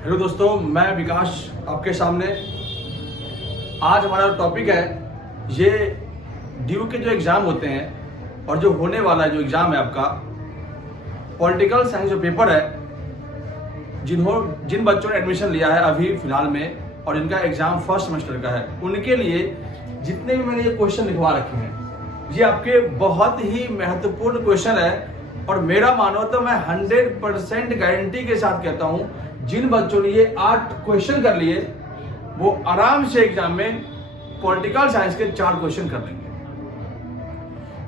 Hello दोस्तों, मैं विकास आपके सामने। आज हमारा टॉपिक है ये ड्यू के जो एग्ज़ाम होते हैं और जो होने वाला जो एग्ज़ाम है आपका पॉलिटिकल साइंस जो पेपर है, जिन बच्चों ने एडमिशन लिया है अभी फ़िलहाल में और जिनका एग्ज़ाम फर्स्ट सेमेस्टर का है, उनके लिए जितने भी मैंने ये क्वेश्चन लिखवा रखे हैं ये आपके बहुत ही महत्वपूर्ण क्वेश्चन है। और मेरा मानो तो मैं 100% गारंटी के साथ कहता हूँ, जिन बच्चों ने ये 8 क्वेश्चन कर लिए वो आराम से एग्जाम में पॉलिटिकल साइंस के 4 क्वेश्चन कर लेंगे।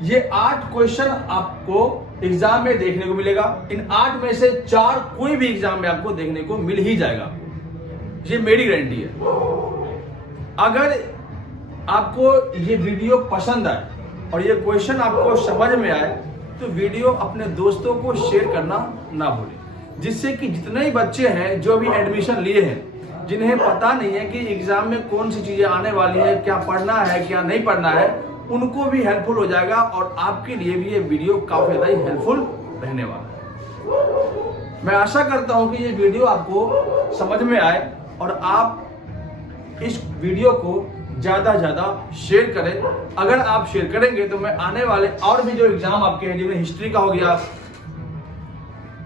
ये 8 क्वेश्चन आपको एग्जाम में देखने को मिलेगा। इन 8 में से 4 कोई भी एग्जाम में आपको देखने को मिल ही जाएगा, ये मेरी गारंटी है। अगर आपको ये वीडियो पसंद आए और ये क्वेश्चन आपको समझ में आए तो वीडियो अपने दोस्तों को शेयर करना ना भूलें, जिससे कि जितने ही बच्चे हैं जो भी एडमिशन लिए हैं, जिन्हें पता नहीं है कि एग्जाम में कौन सी चीजें आने वाली है, क्या पढ़ना है क्या नहीं पढ़ना है, उनको भी हेल्पफुल हो जाएगा और आपके लिए भी ये वीडियो काफी ज्यादा हेल्पफुल रहने वाला है। मैं आशा करता हूं कि ये वीडियो आपको समझ में आए और आप इस वीडियो को ज्यादा ज्यादा शेयर करें। अगर आप शेयर करेंगे तो मैं आने वाले और भी जो एग्जाम आपके हैं, जिनमें हिस्ट्री का हो गया,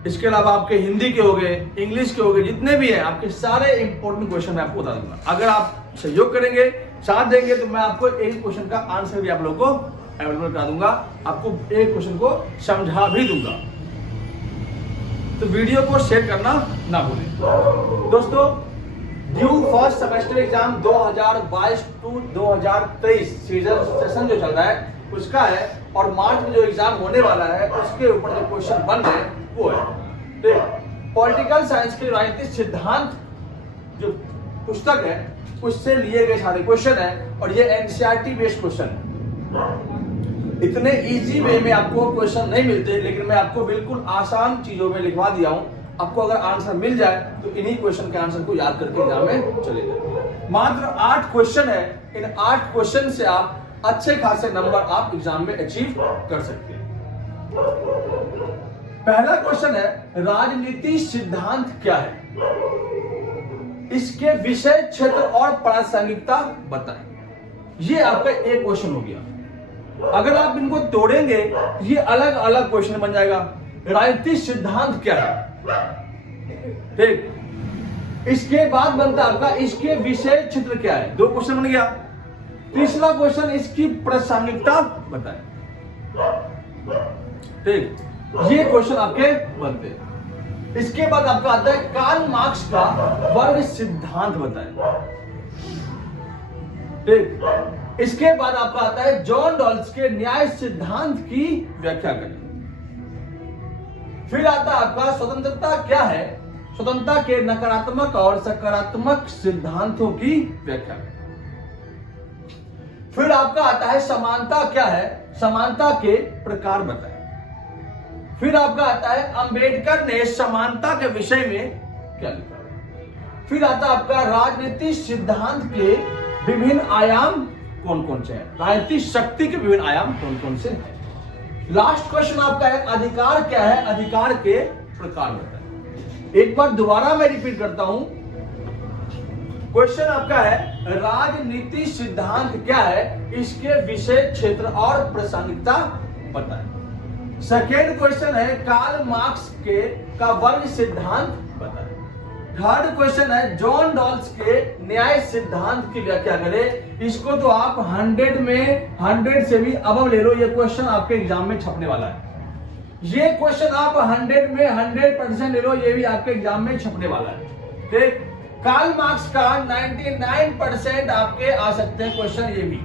इसके अलावा आपके हिंदी के हो गए, इंग्लिश के हो गए, जितने भी हैं आपके सारे इंपॉर्टेंट क्वेश्चन मैं आपको बता दूंगा। अगर आप सहयोग करेंगे, साथ देंगे, तो मैं आपको एक क्वेश्चन का आंसर भी आप लोगों को अवेलेबल करा दूंगा, आपको एक क्वेश्चन को समझा भी दूंगा। तो वीडियो को शेयर करना ना भूलें। दोस्तों, due first semester exam 2022 to 2023 season session जो चल रहा है उसका है, और मार्च में जो एग्जाम होने वाला है उसके ऊपर जो क्वेश्चन बन रहे हैं वो है पॉलिटिकल साइंस के राजनीतिक सिद्धांत जो पुस्तक है उससे लिए गए सारे क्वेश्चन है, और ये एनसीईआरटी बेस्ड क्वेश्चन है। इतने इजी वे में आपको क्वेश्चन नहीं मिलते, लेकिन मैं आपको बिल्कुल आसान चीजों में लिखवा दिया हूं। आपको अगर आंसर मिल जाए तो इन्हीं क्वेश्चन के आंसर को याद करके एग्जाम में चले जाए। मात्र 8 क्वेश्चन है, इन 8 क्वेश्चन से आप अच्छे खासे नंबर आप एग्जाम में अचीव कर सकते हैं। पहला क्वेश्चन है, राजनीति सिद्धांत क्या है, इसके विषय क्षेत्र और प्रासंगिकता बताएं। ये आपका एक क्वेश्चन हो गया। अगर आप इनको तोड़ेंगे ये अलग अलग क्वेश्चन बन जाएगा। राजनीतिक सिद्धांत क्या है, ठीक। इसके बाद बनता है आपका इसके विषय क्षेत्र क्या है, 2 क्वेश्चन बन गया। तीसरा क्वेश्चन, इसकी प्रासंगिकता बताएं, ठीक। ये क्वेश्चन आपके बनते हैं। इसके बाद आपका आता है कार्ल मार्क्स का वर्ग सिद्धांत बताएं, ठीक। इसके बाद आपका आता है जॉन डॉल्स के न्याय सिद्धांत की व्याख्या करें। फिर आता है आपका स्वतंत्रता क्या है, स्वतंत्रता के नकारात्मक और सकारात्मक सिद्धांतों की व्याख्या करें। फिर आपका आता है समानता क्या है, समानता के प्रकार बताएं। फिर आपका आता है अंबेडकर ने समानता के विषय में क्या लिखा। फिर आता है आपका राजनीतिक सिद्धांत के विभिन्न आयाम कौन कौन से हैं, राजनीतिक शक्ति के विभिन्न आयाम कौन कौन से हैं। लास्ट क्वेश्चन आपका है अधिकार क्या है, अधिकार के प्रकार बताएं। एक बार दोबारा मैं रिपीट करता हूं, क्वेश्चन आपका है राजनीति सिद्धांत क्या है, इसके विषय क्षेत्र और प्रासंगिकता बताएं। सेकेंड क्वेश्चन है कार्ल मार्क्स का वर्ग सिद्धांत बताएं। थर्ड क्वेश्चन है जॉन डॉल्स के न्याय सिद्धांत की व्याख्या करें। इसको तो आप 100 में 100 से भी अबव ले लो, ये क्वेश्चन आपके एग्जाम में छपने वाला है। ये क्वेश्चन आप 100 में 100% ले लो, ये भी आपके एग्जाम में छपने वाला है, ठीक। कार्ल मार्क्स का 99% आपके आ सकते हैं क्वेश्चन, ये भी।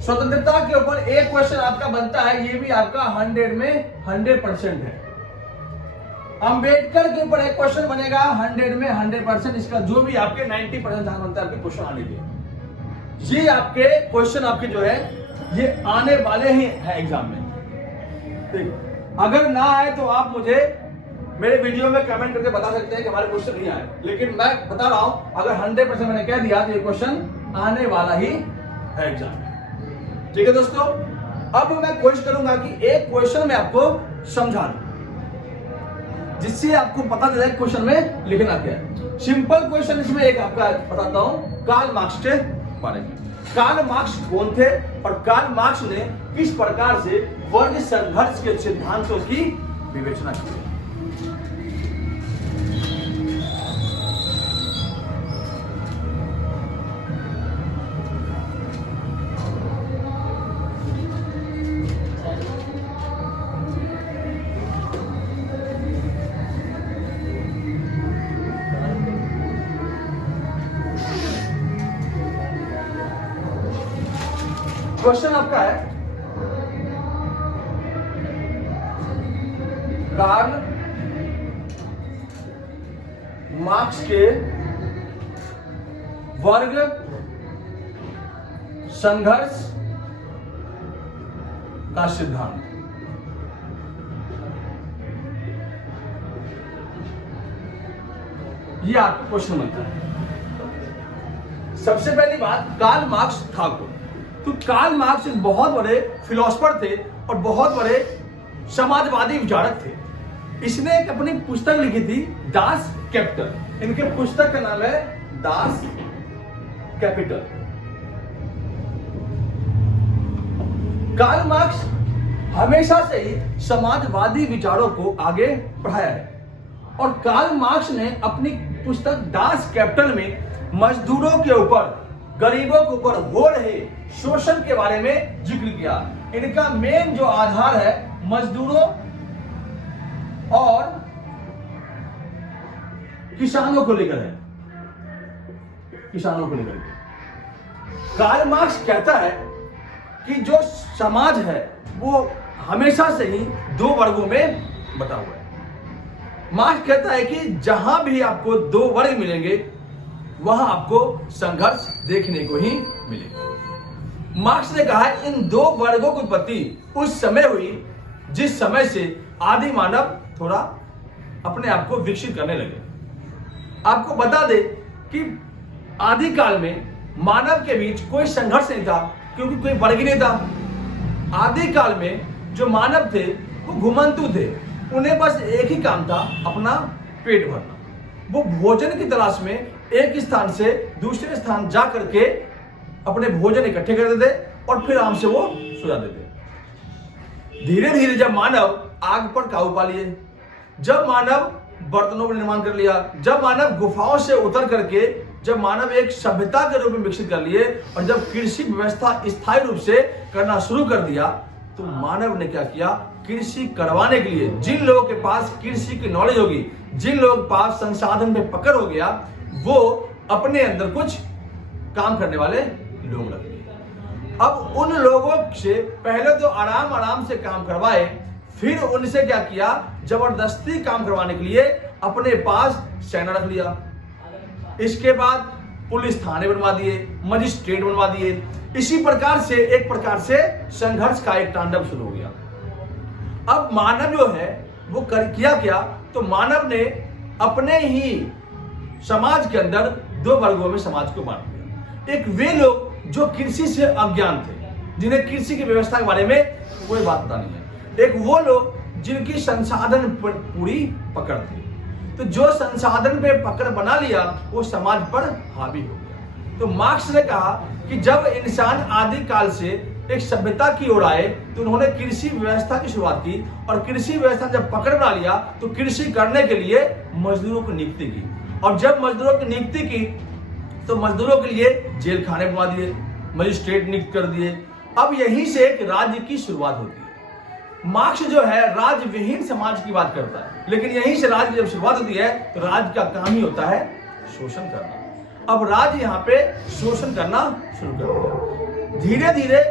स्वतंत्रता के ऊपर एक क्वेश्चन आपका बनता है, ये भी आपका 100 में 100% है। अंबेडकर के ऊपर एक क्वेश्चन बनेगा 100 में 100%, इसका जो भी आपके 90% चांस बनता है आपके क्वेश्चन आने के। ये आपके क्वेश्चन आपके जो है ये आने वाले ही है एग्जाम में, ठीक। अगर ना आए तो आप मुझे मेरे वीडियो में कमेंट करके बता सकते हैं कि हमारे क्वेश्चन नहीं आए, लेकिन मैं बता रहा हूं अगर 100% मैंने कह दिया तो ये क्वेश्चन आने वाला ही है एग्जाम में, ठीक है दोस्तों। अब मैं कोशिश करूंगा कि एक क्वेश्चन में आपको समझा दूं। जिससे आपको पता चले क्वेश्चन में लिखना क्या है। सिंपल क्वेश्चन इसमें एक आपका बताता हूं कार्ल मार्क्स के बारे में। कार्ल मार्क्स कौन थे और कार्ल मार्क्स ने किस प्रकार से वर्ग संघर्ष के सिद्धांतों की विवेचना की। क्वेश्चन आपका है कार्ल मार्क्स के वर्ग संघर्ष का सिद्धांत। ये आपका क्वेश्चन बनता है। सबसे पहली बात, कार्ल मार्क्स था कौन? तो कार्ल मार्क्स एक बहुत बड़े फिलोसफर थे और बहुत बड़े समाजवादी विचारक थे। इसने एक अपनी पुस्तक लिखी थी दास कैपिटल। इनके पुस्तक का नाम है दास कैपिटल। कार्ल मार्क्स हमेशा से ही समाजवादी विचारों को आगे बढ़ाया है और कार्ल मार्क्स ने अपनी पुस्तक दास कैपिटल में मजदूरों के ऊपर, गरीबों के ऊपर हो रहे शोषण के बारे में जिक्र किया। इनका मेन जो आधार है मजदूरों और किसानों को लेकर है। किसानों को लेकर कार्ल मार्क्स कहता है कि जो समाज है वो हमेशा से ही दो वर्गों में बटा हुआ है। मार्क्स कहता है कि जहां भी आपको दो वर्ग मिलेंगे वहां आपको संघर्ष देखने को ही मिलेगा। मार्क्स ने कहा है इन दो वर्गों की उत्पत्ति उस समय हुई जिस समय से आदि मानव थोड़ा अपने आप को विकसित करने लगे। आपको बता दे कि आदि काल में मानव के बीच कोई संघर्ष नहीं था क्योंकि कोई वर्ग ही नहीं था। आदि काल में जो मानव थे वो घुमंतु थे। उन्हें बस एक ही काम था, अपना पेट भरना। वो भोजन की तलाश में एक स्थान से दूसरे स्थान जा करके अपने भोजन इकट्ठे कर देते और फिर आराम से वो सो जाते थे। धीरे धीरे जब मानव आग पर काबू पा लिए, जब मानव बर्तनों का निर्माण कर लिया, जब मानव गुफाओं से उतर करके जब मानव एक सभ्यता के रूप में विकसित कर लिए और जब कृषि व्यवस्था स्थायी रूप से करना शुरू कर दिया, तो मानव ने क्या किया, कृषि करवाने के लिए जिन लोगों के पास कृषि की नॉलेज होगी, जिन लोगों के पास संसाधन में पकड़ हो गया, वो अपने अंदर कुछ काम करने वाले लोग रख लिए। अब उन लोगों से पहले तो आराम आराम से काम करवाए, फिर उनसे क्या किया, जबरदस्ती काम करवाने के लिए अपने पास सेना रख लिया। इसके बाद पुलिस थाने बनवा दिए, मजिस्ट्रेट बनवा दिए। इसी प्रकार से एक प्रकार से संघर्ष का एक तांडव शुरू हो गया। अब मानव जो है वो किया क्या, तो मानव ने अपने ही समाज के अंदर दो वर्गों में समाज को बांट दिया। एक वे लोग जो कृषि से अज्ञान थे, जिन्हें कृषि की व्यवस्था के बारे में कोई बात पता नहीं है। एक वो लोग जिनकी संसाधन पर पूरी पकड़ थी। तो जो संसाधन पे पकड़ बना लिया वो समाज पर हावी हो गया। तो मार्क्स ने कहा कि जब इंसान आदि काल से एक सभ्यता की ओर आए तो उन्होंने कृषि व्यवस्था की शुरुआत की और कृषि व्यवस्था जब पकड़ बना लिया तो कृषि करने के लिए मजदूरों की नियुक्ति की। और जब मजदूरों की नियुक्ति की तो मजदूरों के लिए जेल खाने बनवा दिए, मजिस्ट्रेट नियुक्त कर दिए। अब यहीं से एक राज्य की शुरुआत होती है। मार्क्स जो है राज्य विहीन समाज की बात करता है, लेकिन यहीं से राज्य जब शुरुआत होती है तो राज्य का काम ही होता है शोषण करना। अब राज्य यहाँ पे शोषण करना शुरू कर दिया। धीरे धीरे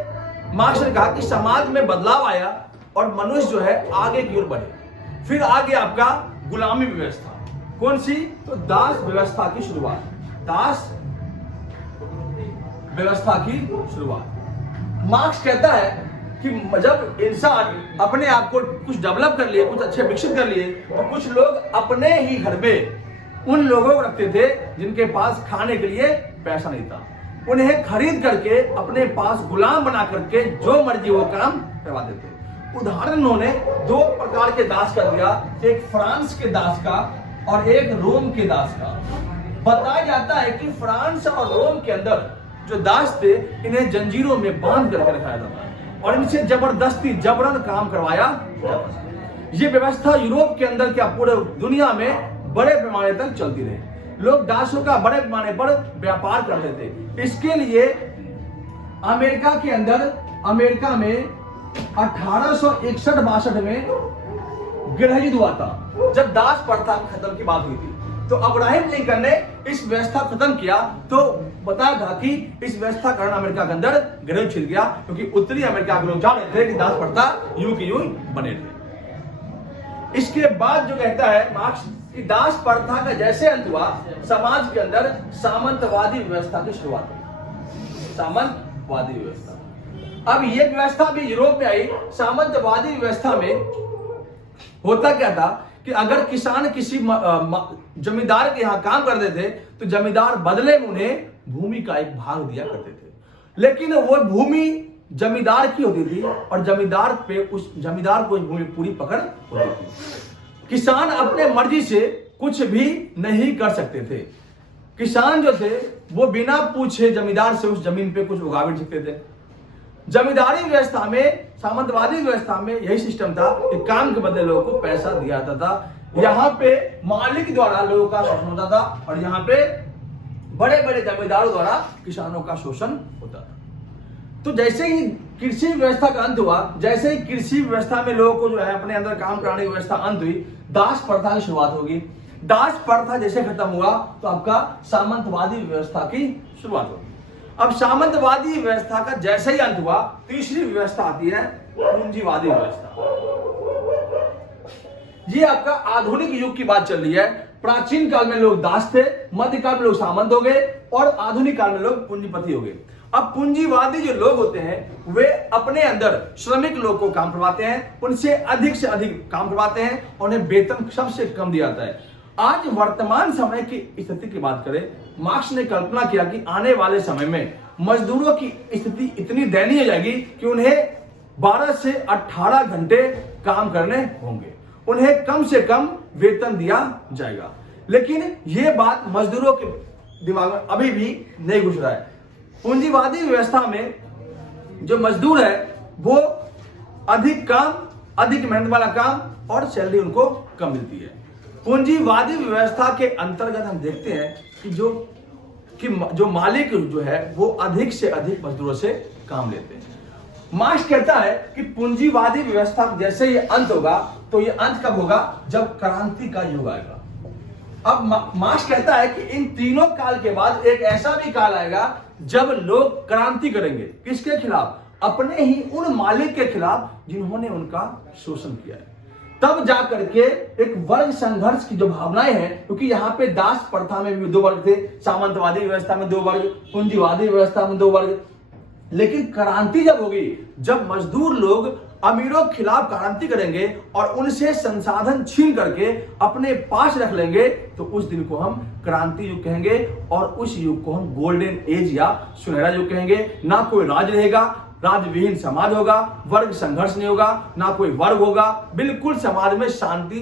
मार्क्स ने कहा कि समाज में बदलाव आया और मनुष्य जो है आगे की ओर बढ़े। फिर आगे आपका गुलामी व्यवस्था, कौन सी, तो दास व्यवस्था की शुरुआत। दास व्यवस्था की शुरुआत। मार्क्स कहता है कि जब इंसान अपने आप को कुछ डेवलप कर लिए, कुछ अच्छे विकसित कर लिए, तो कुछ लोग अपने ही घर पे उन लोगों को रखते थे जिनके पास खाने के लिए पैसा नहीं था। उन्हें खरीद करके अपने पास गुलाम बना करके जो मर्जी वो काम करवा देते। उदाहरण उन्होंने दो प्रकार के दास कर दिया, एक फ्रांस के दास का और एक रोम के दास का। बताया जाता है कि फ्रांस और रोम के अंदर जो दास थे, इन्हें जंजीरों में बांध करके रखाया जाता और इनसे जबरदस्ती जबरन काम करवाया जाता। ये व्यवस्था यूरोप के अंदर क्या पूरे दुनिया में बड़े पैमाने तक चलती रही। लोग दासों का बड़े पैमाने पर व्यापार करते थे। इसके लिए अमेरिका के अंदर, अमेरिका में 1861-62 में गृह युद्ध हुआ था, जब दास प्रथा खत्म की बात हुई थी। तो अब्राहम लिंकन ने इस व्यवस्था खत्म किया, तो बताया था कि इस व्यवस्था कारण अमेरिका के अंदर गृह युद्ध छिड़ गया, क्योंकि उत्तरी अमेरिका के लोग जान रहे थे कि दास प्रथा यूं की यूं बने थे। इसके बाद जो कहता है मार्क्स कि दास प्रथा का जैसे अंत हुआ, समाज के अंदर सामंतवादी व्यवस्था की शुरुआत हुई। सामंतवादी व्यवस्था, अब ये व्यवस्था भी यूरोप में आई। सामंतवादी व्यवस्था में होता क्या था कि अगर किसान किसी जमींदार के यहां काम करते थे, तो जमींदार बदले में उन्हें भूमि का एक भाग दिया करते थे, लेकिन वो भूमि जमींदार की होती थी और जमींदार पे उस जमींदार को भूमि पूरी पकड़ होती थी। किसान अपने मर्जी से कुछ भी नहीं कर सकते थे। किसान जो थे वो बिना पूछे जमींदार से उस जमीन पे कुछ उगा भी सकते थे। जमींदारी व्यवस्था में, सामंतवादी व्यवस्था में यही सिस्टम था कि काम के बदले लोगों को पैसा दिया जाता था। यहाँ पे मालिक द्वारा लोगों का शोषण होता था और यहाँ पे बड़े बड़े जमींदारों द्वारा किसानों का शोषण होता था। तो जैसे ही कृषि व्यवस्था का अंत हुआ, जैसे ही कृषि व्यवस्था में लोगों को जो है अपने अंदर काम कराने की व्यवस्था अंत हुई, दास प्रथा की शुरुआत होगी। दास प्रथा जैसे खत्म हुआ तो आपका सामंतवादी व्यवस्था की शुरुआत होगी। अब सामंतवादी व्यवस्था का जैसे ही अंत हुआ, तीसरी व्यवस्था आती है पूंजीवादी व्यवस्था। ये आपका आधुनिक युग की बात चल रही है। प्राचीन काल में लोग दास थे, मध्यकाल में लोग सामंत हो गए और आधुनिक काल में लोग पूंजीपति हो गए। अब पूंजीवादी जो लोग होते हैं वे अपने अंदर श्रमिक लोग को काम करवाते हैं, उनसे से अधिक काम करवाते हैं और उन्हें वेतन सबसे कम दिया जाता है। आज वर्तमान समय की स्थिति की बात करें, मार्क्स ने कल्पना किया कि आने वाले समय में मजदूरों की स्थिति इतनी दयनीय हो जाएगी कि उन्हें 12 से 18 घंटे काम करने होंगे, उन्हें कम से कम वेतन दिया जाएगा। लेकिन यह बात मजदूरों के दिमाग में अभी भी नहीं घुस रहा है। पूंजीवादी व्यवस्था में जो मजदूर है वो अधिक काम, अधिक मेहनत वाला काम और सैलरी उनको कम मिलती है। पूंजीवादी व्यवस्था के अंतर्गत हम देखते हैं कि जो मालिक जो है वो अधिक से अधिक मजदूरों से काम लेते हैं। मार्क्स कहता है कि पूंजीवादी व्यवस्था जैसे ये अंत होगा, तो ये अंत कब होगा? जब क्रांति का युग आएगा। अब मार्क्स कहता है कि इन तीनों काल के बाद एक ऐसा भी काल आएगा जब लोग क्रांति करेंगे। किसके खिलाफ? अपने ही उन मालिक के खिलाफ जिन्होंने उनका शोषण किया है। तब जाकर के एक वर्ग संघर्ष की जो भावनाएं हैं, क्योंकि यहाँ पे दास प्रथा में भी 2 वर्ग थे, सामंतवादी व्यवस्था में 2 वर्ग, पूंजीवादी व्यवस्था में 2 वर्ग। लेकिन क्रांति जब होगी, जब मजदूर लोग अमीरों के खिलाफ क्रांति करेंगे और उनसे संसाधन छीन करके अपने पास रख लेंगे, तो उस दिन को हम क्रांति युग कहेंगे और उस युग को हम गोल्डन एज या सुनहरा युग कहेंगे। ना कोई राज रहेगा, राजविहीन समाज होगा, वर्ग संघर्ष नहीं होगा, ना कोई वर्ग होगा, बिल्कुल समाज में शांति,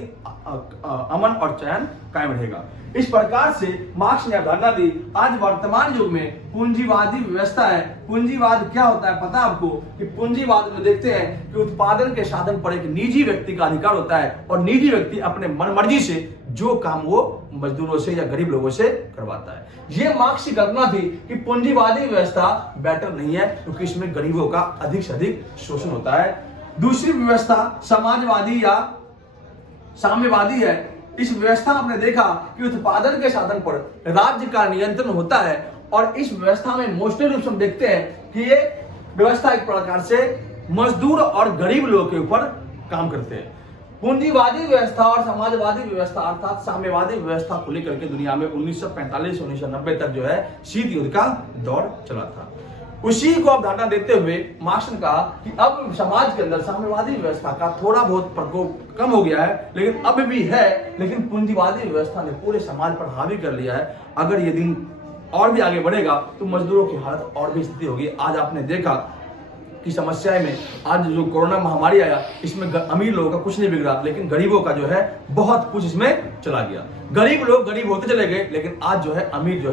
अमन और चैन कायम रहेगा। इस प्रकार से मार्क्स ने अवधारणा दी। आज वर्तमान युग में पूंजीवादी व्यवस्था है। पूंजीवाद क्या होता है पता है आपको? कि पूंजीवाद में देखते हैं कि उत्पादन के साधन पर एक निजी व्यक्ति का अधिकार होता है और निजी व्यक्ति अपने मनमर्जी से जो काम वो मजदूरों से या गरीब लोगों से करवाता है। ये मार्क्स की कल्पना थी कि पूंजीवादी व्यवस्था बेटर नहीं है, क्योंकि इसमें गरीबों का अधिक से अधिक शोषण होता है। दूसरी व्यवस्था समाजवादी या साम्यवादी है। इस व्यवस्था में आपने देखा कि उत्पादन के साधन पर राज्य का नियंत्रण होता है और इस व्यवस्था में मोस्टली रूप से हम देखते हैं कि ये व्यवस्था एक प्रकार से मजदूर और गरीब लोगों के ऊपर काम करते हैं। पूंजीवादी व्यवस्था और समाजवादी व्यवस्था अर्थात साम्यवादी व्यवस्था को लेकर के दुनिया में 1945 से 1990 तक जो है शीत युद्ध का दौर चला था। उसी को अवधारणा देते हुए मार्क्स ने कहा कि अब समाज के अंदर साम्यवादी व्यवस्था का थोड़ा बहुत प्रकोप कम हो गया है, लेकिन अब भी है, लेकिन पूंजीवादी व्यवस्था ने पूरे समाज पर हावी कर लिया है। अगर ये दिन और भी आगे बढ़ेगा तो मजदूरों की हालत और भी स्थिति होगी। आज आपने देखा की समस्याएं में आज जो कोरोना महामारी आया, इसमें अमीर लोगों का कुछ नहीं बिगड़ा, लेकिन गरीबों का जो है बहुत कुछ इसमें चला गया। गरीब लोग गरीब होते चले गए, लेकिन आज जो है अमीर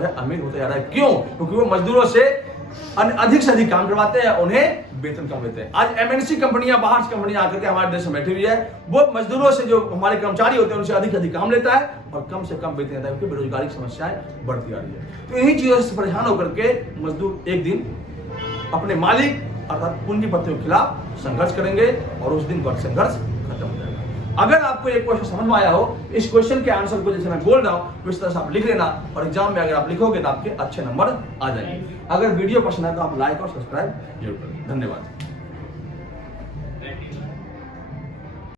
होते जा रहा है। क्यों? क्योंकि वो मजदूरों से अधिक से अधिक काम करवाते हैं, उन्हें वेतन कम देते हैं। आज एमएनसी कंपनियां, बाहर से कंपनियां आकर के हमारे देश में बैठी हुई है, वो मजदूरों से, जो हमारे कर्मचारी होते हैं, उनसे अधिक काम लेता है और कम से कम वेतन देता है, क्योंकि बेरोजगारी की समस्याएं बढ़ती आ रही है। तो इन्हीं चीजों से परेशान होकर के मजदूर एक दिन अपने मालिक अर्थात पूंजीपतियों के खिलाफ संघर्ष करेंगे और उस दिन संघर्ष खत्म हो जाएगा। अगर आपको ये क्वेश्चन समझ में आया हो, इस क्वेश्चन के आंसर को जैसे मैं बोल रहा हूं उस तरह से आप लिख लेना, और एग्जाम में अगर आप लिखोगे तो आपके अच्छे नंबर आ जाएंगे। अगर वीडियो पसंद आए तो आप लाइक और सब्सक्राइब जरूर करें। धन्यवाद।